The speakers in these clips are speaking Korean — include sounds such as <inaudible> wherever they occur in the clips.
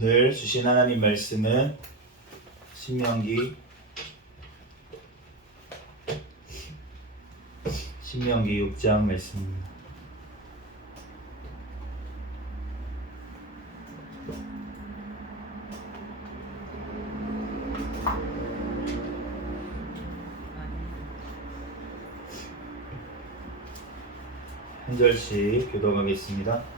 오늘 주신 하나님 말씀은 신명기 신명기 6장 말씀입니다. 한 절씩 교독하겠습니다.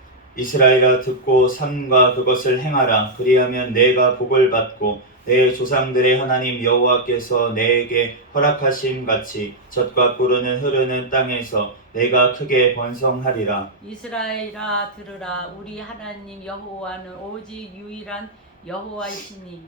이스라엘아 듣고 삼가 그것을 행하라. 그리하면 내가 복을 받고 내 조상들의 하나님 여호와께서 내게 허락하심 같이 젖과 꿀은 흐르는 땅에서 내가 크게 번성하리라. 이스라엘아 들으라. 우리 하나님 여호와는 오직 유일한 여호와이시니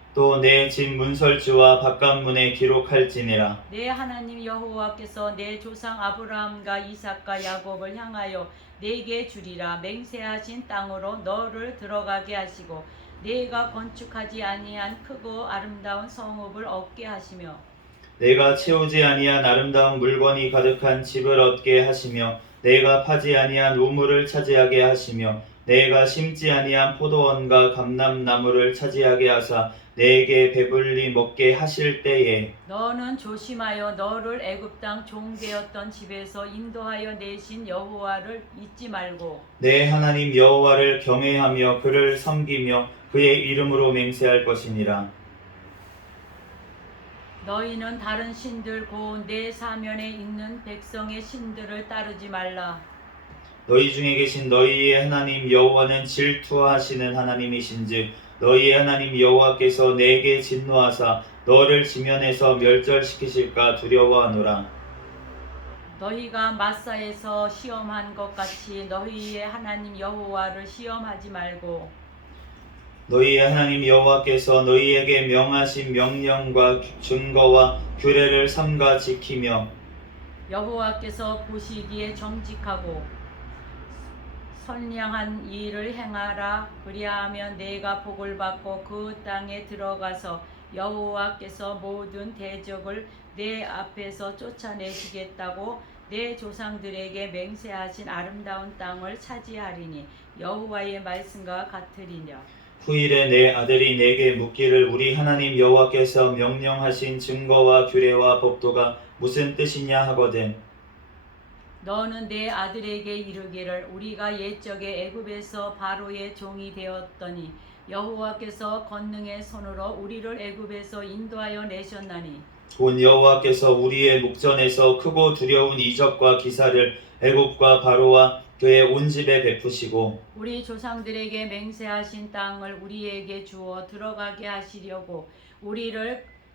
또 내 집 문설주와 바깥문에 기록할지니라. 내 하나님 여호와께서 내 조상 아브라함과 이삭과 야곱을 향하여 내게 주리라. 맹세하신 땅으로 너를 들어가게 하시고 내가 건축하지 아니한 크고 아름다운 성읍을 얻게 하시며 내가 채우지 아니한 아름다운 물건이 가득한 집을 얻게 하시며 내가 파지 아니한 우물을 차지하게 하시며 내가 심지 아니한 포도원과 감람나무를 차지하게 하사 내게 배불리 먹게 하실 때에 너는 조심하여 너를 애굽 땅 종되었던 집에서 인도하여 내신 여호와를 잊지 말고 내 하나님 여호와를 경외하며 그를 섬기며 그의 이름으로 맹세할 것이니라. 너희는 다른 신들 곧 내 사면에 있는 백성의 신들을 따르지 말라. 너희 중에 계신 너희의 하나님 여호와는 질투하시는 하나님이신즉 너희의 하나님 여호와께서 내게 진노하사 너를 지면에서 멸절시키실까 두려워하노라. 너희가 마사에서 시험한 것 같이 너희의 하나님 여호와를 시험하지 말고 너희의 하나님 여호와께서 너희에게 명하신 명령과 증거와 규례를 삼가 지키며 여호와께서 보시기에 정직하고 선량한 일을 행하라. 그리하면 내가 복을 받고 그 땅에 들어가서 여호와께서 모든 대적을 내 앞에서 쫓아내시겠다고 내 조상들에게 맹세하신 아름다운 땅을 차지하리니 여호와의 말씀과 같으리냐 후일에 내 아들이 내게 묻기를 우리 하나님 여호와께서 명령하신 증거와 규례와 법도가 무슨 뜻이냐 하거든 너는 내 아들에게 이르기를 우리가 옛적에 애굽에서 바로의 종이 되었더니 여호와께서 권능의 손으로 우리를 애굽에서 인도하여 내셨나니 본 여호와께서 우리의 목전에서 크고 두려운 이적과 기사를 애굽과 바로와 그의 온 집에 베푸시고 우리 조상들에게 맹세하신 땅을 우리에게 주어 들어가게 하시려고 우리를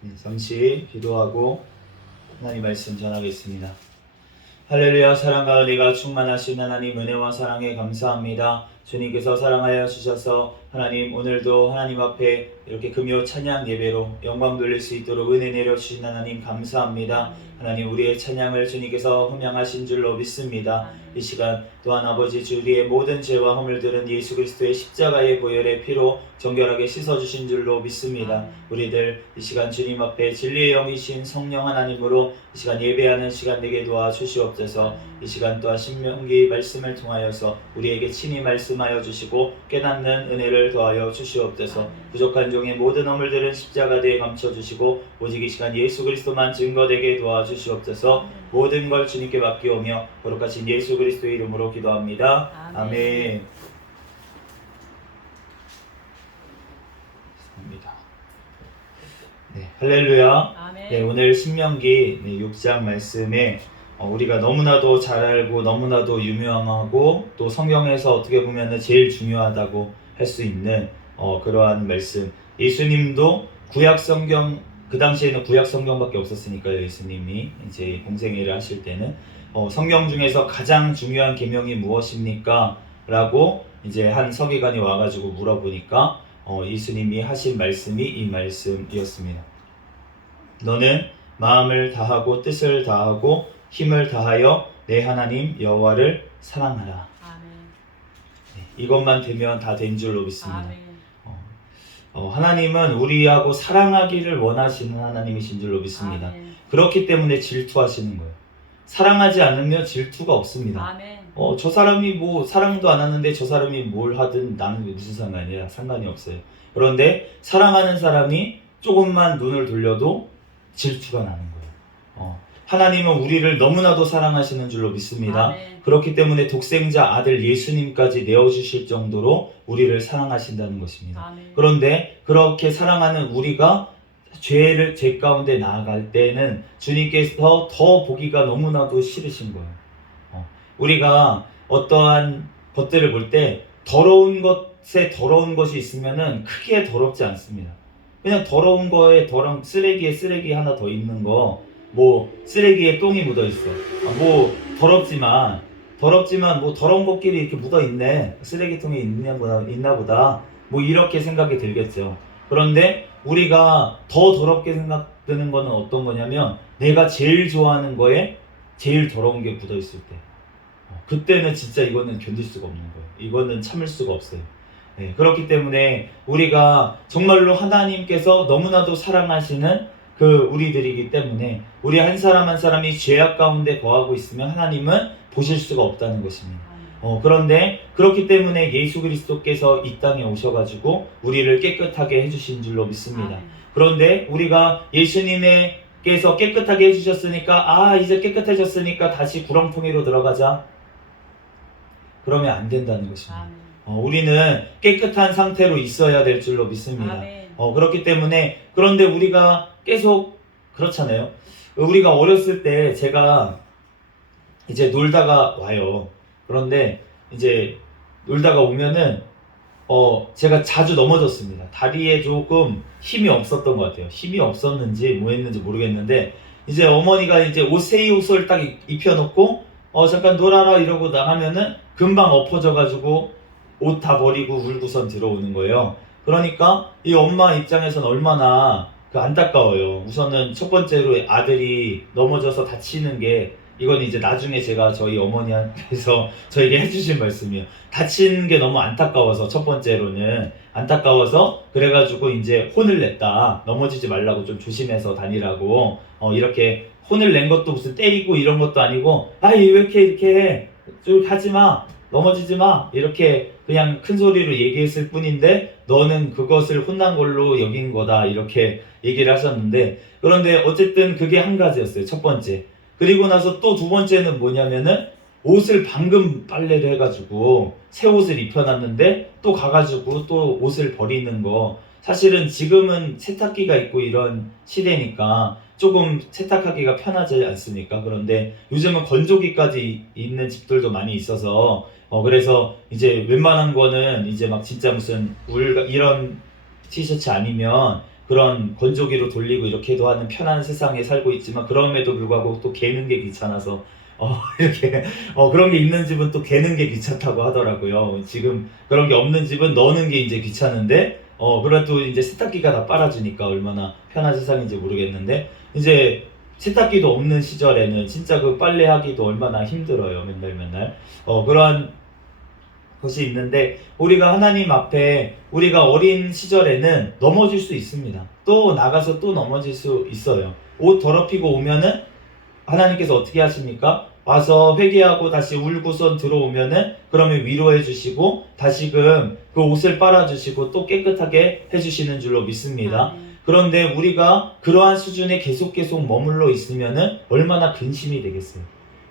네, 잠시 기도하고 하나님 말씀 전하겠습니다. 할렐루야 사랑과 은혜가 충만하신 하나님 은혜와 사랑에 감사합니다. 주님께서 사랑하여 주셔서 하나님 오늘도 하나님 앞에 이렇게 금요 찬양 예배로 영광 돌릴 수 있도록 은혜 내려 주신 하나님 감사합니다. 하나님 우리의 찬양을 주님께서 흠양하신 줄로 믿습니다. 이 시간 또한 아버지 주 우리의 모든 죄와 허물들은 예수 그리스도의 십자가의 보혈의 피로 정결하게 씻어 주신 줄로 믿습니다. 우리들 이 시간 주님 앞에 진리의 영이신 성령 하나님으로 이 시간 예배하는 시간 되게 도와 주시옵소서. 이 시간 또한 신명기 말씀을 통하여서 우리에게 친히 말씀하여 주시고 깨닫는 은혜를 더하여 주시옵소서. 부족한 종의 모든 허물들은 십자가대에 감춰 주시고 오직 이 시간 예수 그리스도만 증거되게 도와 주시옵소서. 모든 걸 주님께 맡기오며 거룩하신 예수 그리스도의 이름으로 기도합니다. 아멘. 아멘. 네, 할렐루야. 아멘. 네, 오늘 신명기 네, 6장 말씀에 어, 우리가 너무나도 잘 알고 너무나도 유명하고 또 성경에서 어떻게 보면 제일 중요하다고 할 수 있는 어, 그러한 말씀. 예수님도 구약 성경 그 당시에는 구약 성경밖에 없었으니까요. 예수님이 이제 공생애를 하실 때는 어, 성경 중에서 가장 중요한 계명이 무엇입니까? 라고 이제 한 서기관이 와가지고 물어보니까 어, 예수님이 하신 말씀이 이 말씀이었습니다. 너는 마음을 다하고 뜻을 다하고 힘을 다하여 내 하나님 여호와를 사랑하라. 아멘. 네, 이것만 되면 다 된 줄로 믿습니다. 아멘. 어, 하나님은 우리하고 사랑하기를 원하시는 하나님이신 줄로 믿습니다. 아멘. 그렇기 때문에 질투하시는 거예요. 사랑하지 않으면 질투가 없습니다. 아멘. 어, 저 사람이 뭐 사랑도 안 하는데 저 사람이 뭘 하든 나는 무슨 상관이야. 상관이 없어요. 그런데 사랑하는 사람이 조금만 눈을 돌려도 질투가 나는 거예요. 어, 하나님은 우리를 너무나도 사랑하시는 줄로 믿습니다. 아멘. 그렇기 때문에 독생자 아들 예수님까지 내어주실 정도로 우리를 사랑하신다는 것입니다. 아멘. 그런데 그렇게 사랑하는 우리가 죄를 죄 가운데 나아갈 때는 주님께서 더 보기가 너무나도 싫으신 거예요. 어, 우리가 어떠한 것들을 볼 때 더러운 것에 더러운 것이 있으면은 크게 더럽지 않습니다. 그냥 더러운 거에 더러운 쓰레기에 쓰레기 하나 더 있는 거, 뭐 쓰레기에 똥이 묻어 있어. 아, 뭐 더럽지만 더럽지만 뭐 더러운 것끼리 이렇게 묻어 있네. 쓰레기통에 있나 보다 있나 보다. 뭐 이렇게 생각이 들겠죠. 그런데 우리가 더 더럽게 생각드는 거는 어떤 거냐면 내가 제일 좋아하는 거에 제일 더러운 게 묻어 있을 때. 어, 그때는 진짜 이거는 견딜 수가 없는 거예요. 이거는 참을 수가 없어요. 네, 그렇기 때문에 우리가 정말로 하나님께서 너무나도 사랑하시는 그 우리들이기 때문에 우리 한 사람 한 사람이 죄악 가운데 거하고 있으면 하나님은 보실 수가 없다는 것입니다. 어, 그런데 그렇기 때문에 예수 그리스도께서 이 땅에 오셔가지고 우리를 깨끗하게 해주신 줄로 믿습니다. 그런데 우리가 예수님께서 깨끗하게 해주셨으니까 아 이제 깨끗해졌으니까 다시 구렁텅이로 들어가자. 그러면 안 된다는 것입니다. 어, 우리는 깨끗한 상태로 있어야 될 줄로 믿습니다. 어, 그렇기 때문에 그런데 우리가 계속 그렇잖아요. 우리가 어렸을 때 제가 이제 놀다가 와요. 그런데 이제 놀다가 오면은 어 제가 자주 넘어졌습니다. 다리에 조금 힘이 없었던 것 같아요. 힘이 없었는지 뭐 했는지 모르겠는데 이제 어머니가 이제 옷새 옷을 딱 입- 입혀놓고 어 잠깐 놀아라 이러고 나가면은 금방 엎어져가지고 옷 다 버리고 울고선 들어오는 거예요. 그러니까 이 엄마 입장에선 얼마나 그 안타까워요. 우선은 첫 번째로 아들이 넘어져서 다치는 게 이건 이제 나중에 제가 저희 어머니한테서 <laughs> 저에게 해주신 말씀이에요. 다치는 게 너무 안타까워서 첫 번째로는 안타까워서 그래가지고 이제 혼을 냈다. 넘어지지 말라고 좀 조심해서 다니라고 어, 이렇게 혼을 낸 것도 무슨 때리고 이런 것도 아니고 아이 왜 이렇게 이렇게 해? 좀 하지 마. 넘어지지 마. 이렇게 그냥 큰 소리로 얘기했을 뿐인데 너는 그것을 혼난 걸로 여긴 거다. 이렇게 얘기를 하셨는데 그런데 어쨌든 그게 한 가지였어요. 첫 번째. 그리고 나서 또 두 번째는 뭐냐면은 옷을 방금 빨래를 해가지고 새 옷을 입혀놨는데 또 가가지고 또 옷을 버리는 거 사실은 지금은 세탁기가 있고 이런 시대니까 조금 세탁하기가 편하지 않습니까? 그런데 요즘은 건조기까지 있는 집들도 많이 있어서 어 그래서 이제 웬만한 거는 이제 막 진짜 무슨 울 이런 티셔츠 아니면 그런 건조기로 돌리고 이렇게도 하는 편한 세상에 살고 있지만 그럼에도 불구하고 또 개는 게 귀찮아서 어, <laughs> 이렇게 어, 그런 게 있는 집은 또 개는 게 귀찮다고 하더라고요. 지금 그런 게 없는 집은 넣는 게 이제 귀찮은데 어, 그래도 이제 세탁기가 다 빨아주니까 얼마나 편한 세상인지 모르겠는데 이제 세탁기도 없는 시절에는 진짜 그 빨래하기도 얼마나 힘들어요. 맨날 맨날. 어, 그러한 것이 있는데 우리가 하나님 앞에 우리가 어린 시절에는 넘어질 수 있습니다. 또 나가서 또 넘어질 수 있어요. 옷 더럽히고 오면은 하나님께서 어떻게 하십니까? 와서 회개하고 다시 울고선 들어오면은 그러면 위로해 주시고 다시금 그 옷을 빨아 주시고 또 깨끗하게 해 주시는 줄로 믿습니다. 아멘. 그런데 우리가 그러한 수준에 계속 계속 머물러 있으면은 얼마나 근심이 되겠어요.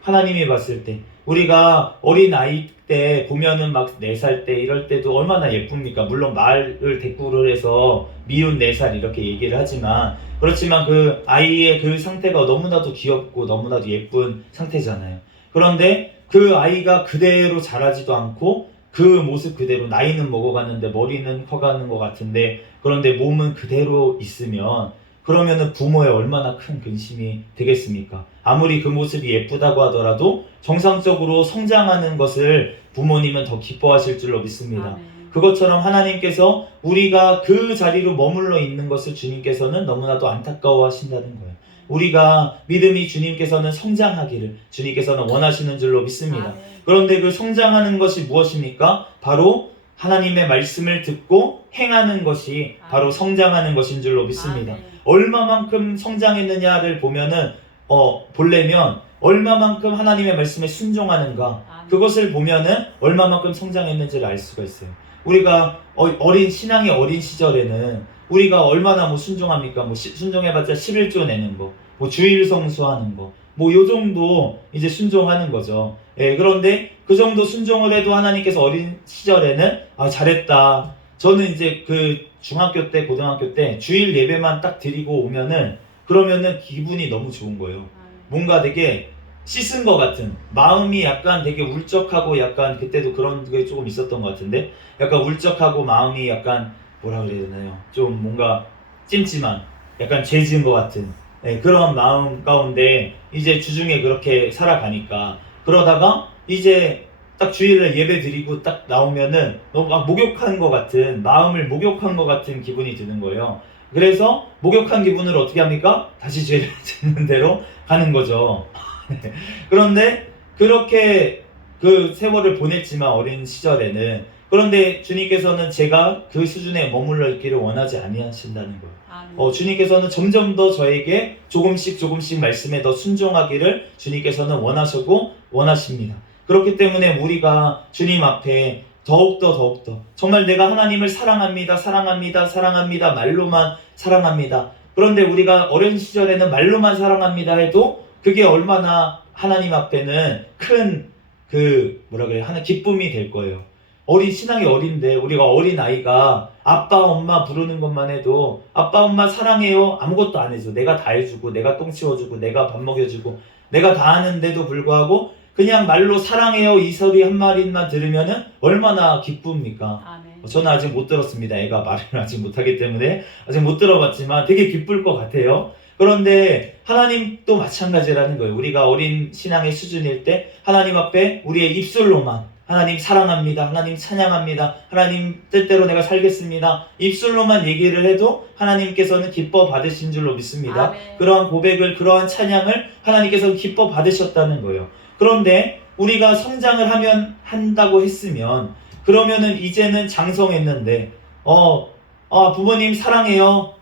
하나님이 봤을 때 우리가 어린 아이 때 보면은 막네살때 이럴 때도 얼마나 예쁩니까? 물론 말을 대꾸를 해서 미운 네살 이렇게 얘기를 하지만 그렇지만 그 아이의 그 상태가 너무나도 귀엽고 너무나도 예쁜 상태잖아요. 그런데 그 아이가 그대로 자라지도 않고 그 모습 그대로 나이는 먹어가는데 머리는 커가는 것 같은데 그런데 몸은 그대로 있으면 그러면은 부모에 얼마나 큰 근심이 되겠습니까? 아무리 그 모습이 예쁘다고 하더라도 정상적으로 성장하는 것을 부모님은 더 기뻐하실 줄로 믿습니다. 아멘. 그것처럼 하나님께서 우리가 그 자리로 머물러 있는 것을 주님께서는 너무나도 안타까워 하신다는 거예요. 우리가 믿음이 주님께서는 성장하기를 주님께서는 원하시는 줄로 믿습니다. 아멘. 그런데 그 성장하는 것이 무엇입니까? 바로 하나님의 말씀을 듣고 행하는 것이 바로 성장하는 것인 줄로 믿습니다. 아멘. 얼마만큼 성장했느냐를 보면은 어 보려면 얼마만큼 하나님의 말씀에 순종하는가 아멘. 그것을 보면은 얼마만큼 성장했는지를 알 수가 있어요. 우리가 어, 어린 신앙의 어린 시절에는 우리가 얼마나 뭐 순종합니까? 뭐 시- 순종해봤자 11조 내는 거, 뭐 주일 성수하는 거, 뭐 요 정도 이제 순종하는 거죠. 예, 그런데 그 정도 순종을 해도 하나님께서 어린 시절에는 아 잘했다. 저는 이제 그 중학교 때, 고등학교 때 주일 예배만 딱 드리고 오면은 그러면은 기분이 너무 좋은 거예요. 뭔가 되게 씻은 것 같은 마음이 약간 되게 울적하고 약간 그때도 그런 게 조금 있었던 것 같은데 약간 울적하고 마음이 약간 뭐라 그래야 되나요 좀 뭔가 찜찜한 약간 죄 지은 것 같은 네, 그런 마음 가운데 이제 주중에 그렇게 살아가니까 그러다가 이제 딱 주일에 예배 드리고 딱 나오면은 너무 막 목욕한 것 같은 마음을 목욕한 것 같은 기분이 드는 거예요. 그래서 목욕한 기분을 어떻게 합니까? 다시 죄를 짓는 <laughs> 대로 가는 거죠. <laughs> 네. 그런데 그렇게 그 세월을 보냈지만 어린 시절에는 그런데 주님께서는 제가 그 수준에 머물러 있기를 원하지 아니하신다는 거예요. 어, 주님께서는 점점 더 저에게 조금씩 조금씩 말씀에 더 순종하기를 주님께서는 원하시고 원하십니다. 그렇기 때문에 우리가 주님 앞에 더욱더 더욱더 정말 내가 하나님을 사랑합니다, 사랑합니다, 사랑합니다 말로만 사랑합니다. 그런데 우리가 어린 시절에는 말로만 사랑합니다 해도 그게 얼마나 하나님 앞에는 큰 그 뭐라 그래 하나 기쁨이 될 거예요. 어린 신앙이 어린데 우리가 어린 아이가 아빠 엄마 부르는 것만 해도 아빠 엄마 사랑해요 아무것도 안 해줘 내가 다 해주고 내가 똥 치워주고 내가 밥 먹여주고 내가 다 하는데도 불구하고 그냥 말로 사랑해요 이 소리 한 마디만 들으면은 얼마나 기쁩니까? 아멘. 저는 아직 못 들었습니다. 애가 말을 <laughs> 아직 못하기 때문에 아직 못 들어봤지만 되게 기쁠 것 같아요. 그런데 하나님도 마찬가지라는 거예요. 우리가 어린 신앙의 수준일 때 하나님 앞에 우리의 입술로만 하나님 사랑합니다. 하나님 찬양합니다. 하나님 뜻대로 내가 살겠습니다. 입술로만 얘기를 해도 하나님께서는 기뻐 받으신 줄로 믿습니다. 아멘. 그러한 고백을 그러한 찬양을 하나님께서 기뻐 받으셨다는 거예요. 그런데 우리가 성장을 하면 한다고 했으면 그러면은 이제는 장성했는데 어, 아 부모님 사랑해요.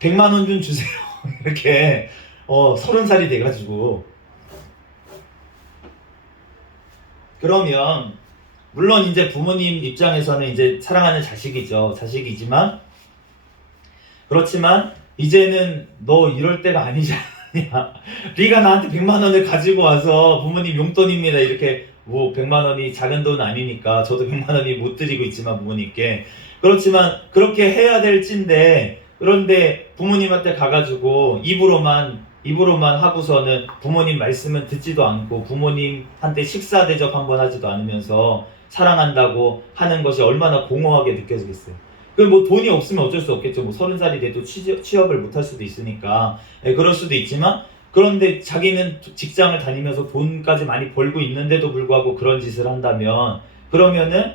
100만 원 좀 주세요. <laughs> 이렇게 어, 서른 살이 돼가지고 그러면 물론 이제 부모님 입장에서는 이제 사랑하는 자식이죠. 자식이지만 그렇지만 이제는 너 이럴 때가 않냐. 네가 <laughs> 나한테 100만 원을 가지고 와서 부모님 용돈입니다. 이렇게 뭐 100만 원이 작은 돈은 아니니까 저도 100만 원이 못 드리고 있지만 부모님께 그렇지만 그렇게 해야 될 찐데 그런데 부모님한테 가가지고 입으로만 입으로만 하고서는 부모님 말씀은 듣지도 않고 부모님한테 식사 대접 한 번 하지도 않으면서 사랑한다고 하는 것이 얼마나 공허하게 느껴지겠어요. 그뭐 돈이 없으면 어쩔 수 없겠죠. 뭐 서른 살이 돼도 취업, 취업 을 못할 수도 있으니까 예, 그럴 수도 있지만 그런데 자기는 직장을 다니면서 돈까지 많이 벌고 있는데도 불구하고 그런 짓을 한다면 그러면은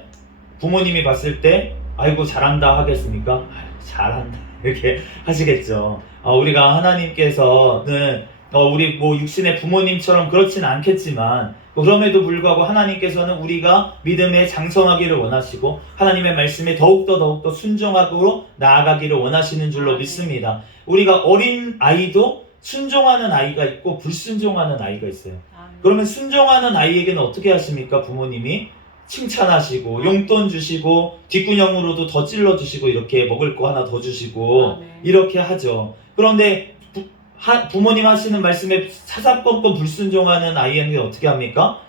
부모님이 봤을 때 아이고 잘한다 하겠습니까? 아유, 잘한다 이렇게 <laughs> 하시겠죠. 어, 우리가 하나님께서는 어, 우리 뭐 육신의 부모님처럼 그렇지는 않겠지만 그럼에도 불구하고 하나님께서는 우리가 믿음에 장성하기를 원하시고 하나님의 말씀에 더욱더 더욱더 순종하고 나아가기를 원하시는 줄로. 믿습니다. 우리가 어린 아이도 순종하는 아이가 있고 불순종하는 아이가 있어요. 아멘. 그러면 순종하는 아이에게는 어떻게 하십니까? 부모님이 칭찬하시고 용돈 주시고 뒷구녕으로도 더 찔러 주시고 이렇게 먹을 거 하나 더 주시고 아멘. 이렇게 하죠. 그런데 부, 하- 부모님 하시는 말씀에 사사건건 불순종하는 아이에게 어떻게 합니까?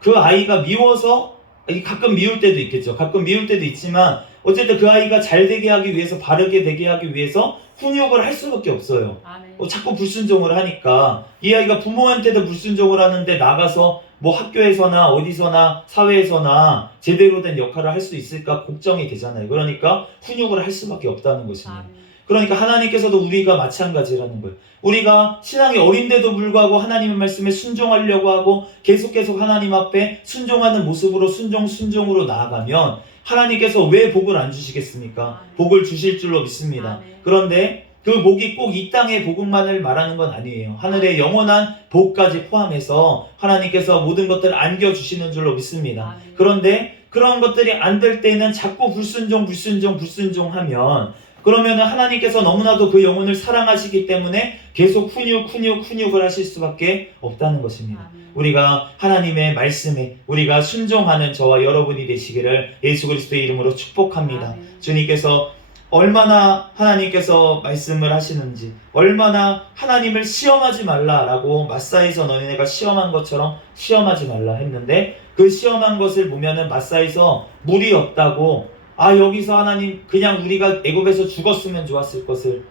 그 아이가 미워서 이 가끔 미울 때도 있겠죠. 가끔 미울 때도 있지만 어쨌든 그 아이가 잘 되게 하기 위해서 바르게 되게 하기 위해서 훈육을 할 수밖에 없어요. 아멘. 어, 자꾸 불순종을 하니까 이 아이가 부모한테도 불순종을 하는데 나가서 뭐 학교에서나 어디서나 사회에서나 제대로 된 역할을 할 수 있을까 걱정이 되잖아요. 그러니까 훈육을 할 수밖에 없다는 것입니다. 아멘. 그러니까 하나님께서도 우리가 마찬가지라는 거예요. 우리가 신앙이 어린데도 불구하고 하나님의 말씀에 순종하려고 하고 계속 계속 하나님 앞에 순종하는 모습으로 순종 순종으로 나아가면 하나님께서 왜 복을 안 주시겠습니까? 복을 주실 줄로 믿습니다. 아멘. 그런데 그 복이 꼭 이 땅의 복음만을 말하는 건 아니에요. 하늘의 영원한 복까지 포함해서 하나님께서 모든 것들을 안겨 주시는 줄로 믿습니다. 그런데 그런 것들이 안 될 때는 자꾸 불순종, 불순종, 불순종 하면 그러면 하나님께서 너무나도 그 영혼을 사랑하시기 때문에 계속 훈육, 훈육, 훈육을 하실 수밖에 없다는 것입니다. 우리가 하나님의 말씀에 우리가 순종하는 저와 여러분이 되시기를 예수 그리스도의 이름으로 축복합니다. 주님께서 얼마나 하나님께서 말씀을 하시는지, 얼마나 하나님을 시험하지 말라라고 마사에서 너희네가 시험한 것처럼 시험하지 말라 했는데 그 시험한 것을 보면은 마사에서 물이 없다고 아 여기서 하나님 그냥 우리가 애굽에서 죽었으면 좋았을 것을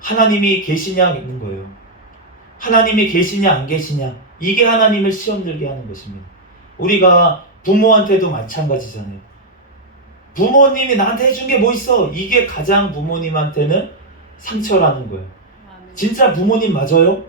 하나님이 계시냐 있는 거예요. 하나님이 계시냐 안 계시냐 이게 하나님을 시험 들게 하는 것입니다. 우리가 부모한테도 마찬가지잖아요. 부모님이 나한테 해준 게 뭐 있어? 이게 가장 부모님한테는 상처라는 거예요. 진짜 부모님 맞아요?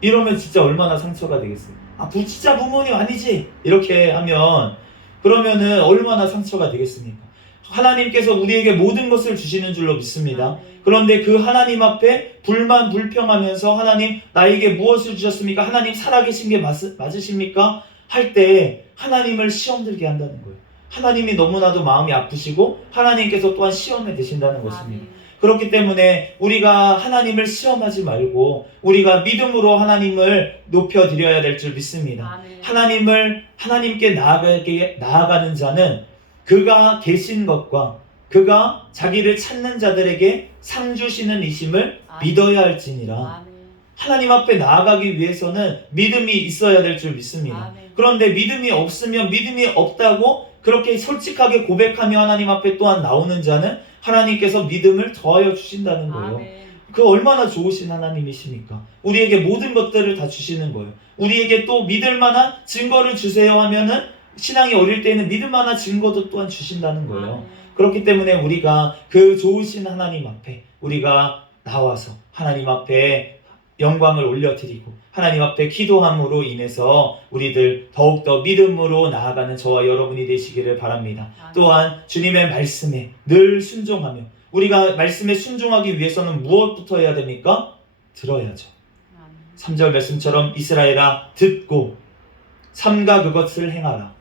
이러면 진짜 얼마나 상처가 되겠어요. 아, 부, 진짜 부모님 아니지? 이렇게 하면 그러면은 얼마나 상처가 되겠습니까? 하나님께서 우리에게 모든 것을 주시는 줄로 믿습니다. 아멘. 그런데 그 하나님 앞에 불만 불평하면서 하나님 나에게 무엇을 주셨습니까? 하나님 살아계신 게 맞, 맞으십니까? 할 때 하나님을 시험 들게 한다는 거예요. 하나님이 너무나도 마음이 아프시고 하나님께서 또한 시험에 드신다는 것입니다. 그렇기 때문에 우리가 하나님을 시험하지 말고 우리가 믿음으로 하나님을 높여 드려야 될 줄 믿습니다. 아멘. 하나님을 하나님께 나아가게 나아가는 자는 그가 계신 것과 그가 자기를 찾는 자들에게 상 주시는 이심을 아멘. 믿어야 할지니라. 아멘. 하나님 앞에 나아가기 위해서는 믿음이 있어야 될 줄 믿습니다. 아멘. 그런데 믿음이 없으면 믿음이 없다고 그렇게 솔직하게 고백하며 하나님 앞에 또한 나오는 자는 하나님께서 믿음을 더하여 주신다는 거예요. 아멘. 그 얼마나 좋으신 하나님이십니까? 우리에게 모든 것들을 다 주시는 거예요. 우리에게 또 믿을 만한 증거를 주세요 하면은 신앙이 어릴 때는 믿을 만한 증거도 또한 주신다는 거예요. 아멘. 그렇기 때문에 우리가 그 좋으신 하나님 앞에 우리가 나와서 하나님 앞에 영광을 올려드리고 하나님 앞에 기도함으로 인해서 우리들 더욱더 믿음으로 나아가는 저와 여러분이 되시기를 바랍니다. 아멘. 또한 주님의 말씀에 늘 순종하며 우리가 말씀에 순종하기 위해서는 무엇부터 해야 됩니까? 들어야죠. 아멘. 3절 말씀처럼 이스라엘아 듣고 삼가 그것을 행하라.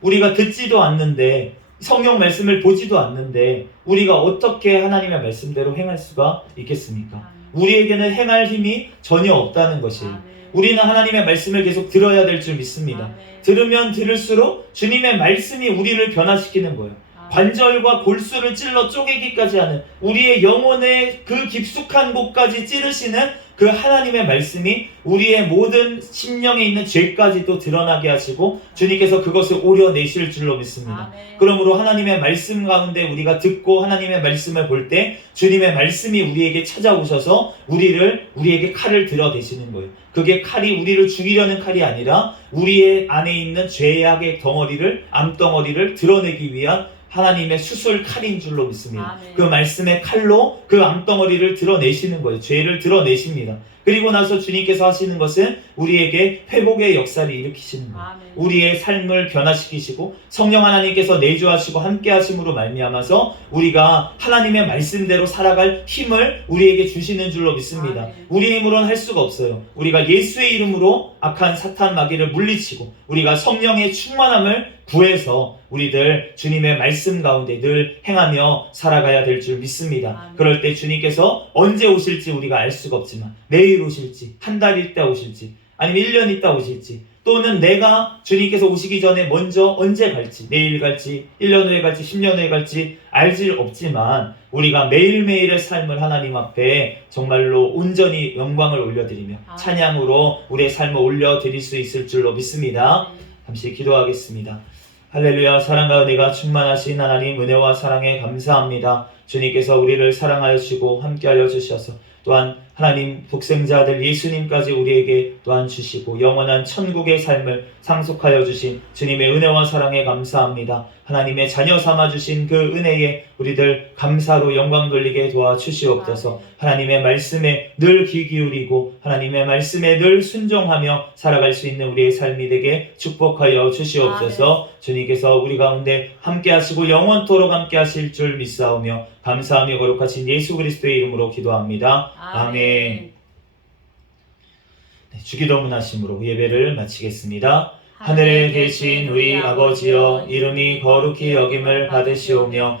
우리가 듣지도 않는데 성경 말씀을 보지도 않는데 우리가 어떻게 하나님의 말씀대로 행할 수가 있겠습니까? 아멘. 우리에게는 행할 힘이 전혀 없다는 것이에요. 우리는 하나님의 말씀을 계속 들어야 될 줄 믿습니다. 아멘. 들으면 들을수록 주님의 말씀이 우리를 변화시키는 거예요. 아멘. 관절과 골수를 찔러 쪼개기까지 하는 우리의 영혼의 그 깊숙한 곳까지 찌르시는 그 하나님의 말씀이 우리의 모든 심령에 있는 죄까지도 드러나게 하시고 주님께서 그것을 오려내실 줄로 믿습니다. 아멘. 그러므로 하나님의 말씀 가운데 우리가 듣고 하나님의 말씀을 볼 때 주님의 말씀이 우리에게 찾아오셔서 우리를 우리에게 칼을 들어 대시는 거예요. 그게 칼이 우리를 죽이려는 칼이 아니라 우리의 안에 있는 죄악의 덩어리를 암덩어리를 드러내기 위한 하나님의 수술 칼인 줄로 믿습니다. 아멘. 그 말씀의 칼로 그 암덩어리를 드러내시는 거예요. 죄를 드러내십니다. 그리고 나서 주님께서 하시는 것은 우리에게 회복의 역사를 일으키시는 거예요. 아멘. 우리의 삶을 변화시키시고 성령 하나님께서 내주하시고 함께 하심으로 말미암아서 우리가 하나님의 말씀대로 살아갈 힘을 우리에게 주시는 줄로 믿습니다. 아멘. 우리 힘으로는 할 수가 없어요. 우리가 예수의 이름으로 악한 사탄 마귀를 물리치고 우리가 성령의 충만함을 구해서 우리들 주님의 말씀 가운데 늘 행하며 살아가야 될 줄 믿습니다. 아멘. 그럴 때 주님께서 언제 오실지 우리가 알 수가 없지만 내일 오실지 한 달 있다 오실지 아니면 1년 있다 오실지 또는 내가 주님께서 오시기 전에 먼저 언제 갈지 내일 갈지 1년 후에 갈지 10년 후에 갈지 알수 없지만 우리가 매일매일의 삶을 하나님 앞에 정말로 온전히 영광을 올려드리며 아멘. 찬양으로 우리의 삶을 올려드릴 수 있을 줄로 믿습니다. 잠시 기도하겠습니다. 할렐루야 사랑과 은혜가 충만하신 하나님 은혜와 사랑에 감사합니다. 주님께서 우리를 사랑하여 주시고 함께하여 주셔서 또한 하나님 독생자들 예수님까지 우리에게 또한 주시고 영원한 천국의 삶을 상속하여 주신 주님의 은혜와 사랑에 감사합니다. 하나님의 자녀 삼아 주신 그 은혜에 우리들 감사로 영광 돌리게 도와 주시옵소서. 하나님의 말씀에 늘 귀 기울이고 하나님의 말씀에 늘 순종하며 살아갈 수 있는 우리의 삶이 되게 축복하여 주시옵소서. 주님께서 우리 가운데 함께 하시고 영원토록 함께 하실 줄 믿사오며 감사하며 거룩하신 예수 그리스도의 이름으로 기도합니다. 아멘. 네, 주기도문 하심으로 예배를 마치겠습니다. 하늘에 계신 우리 아버지여 이름이 거룩히 여김을 받으시오며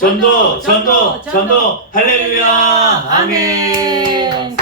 전도 전도 전도 할렐루야. 아멘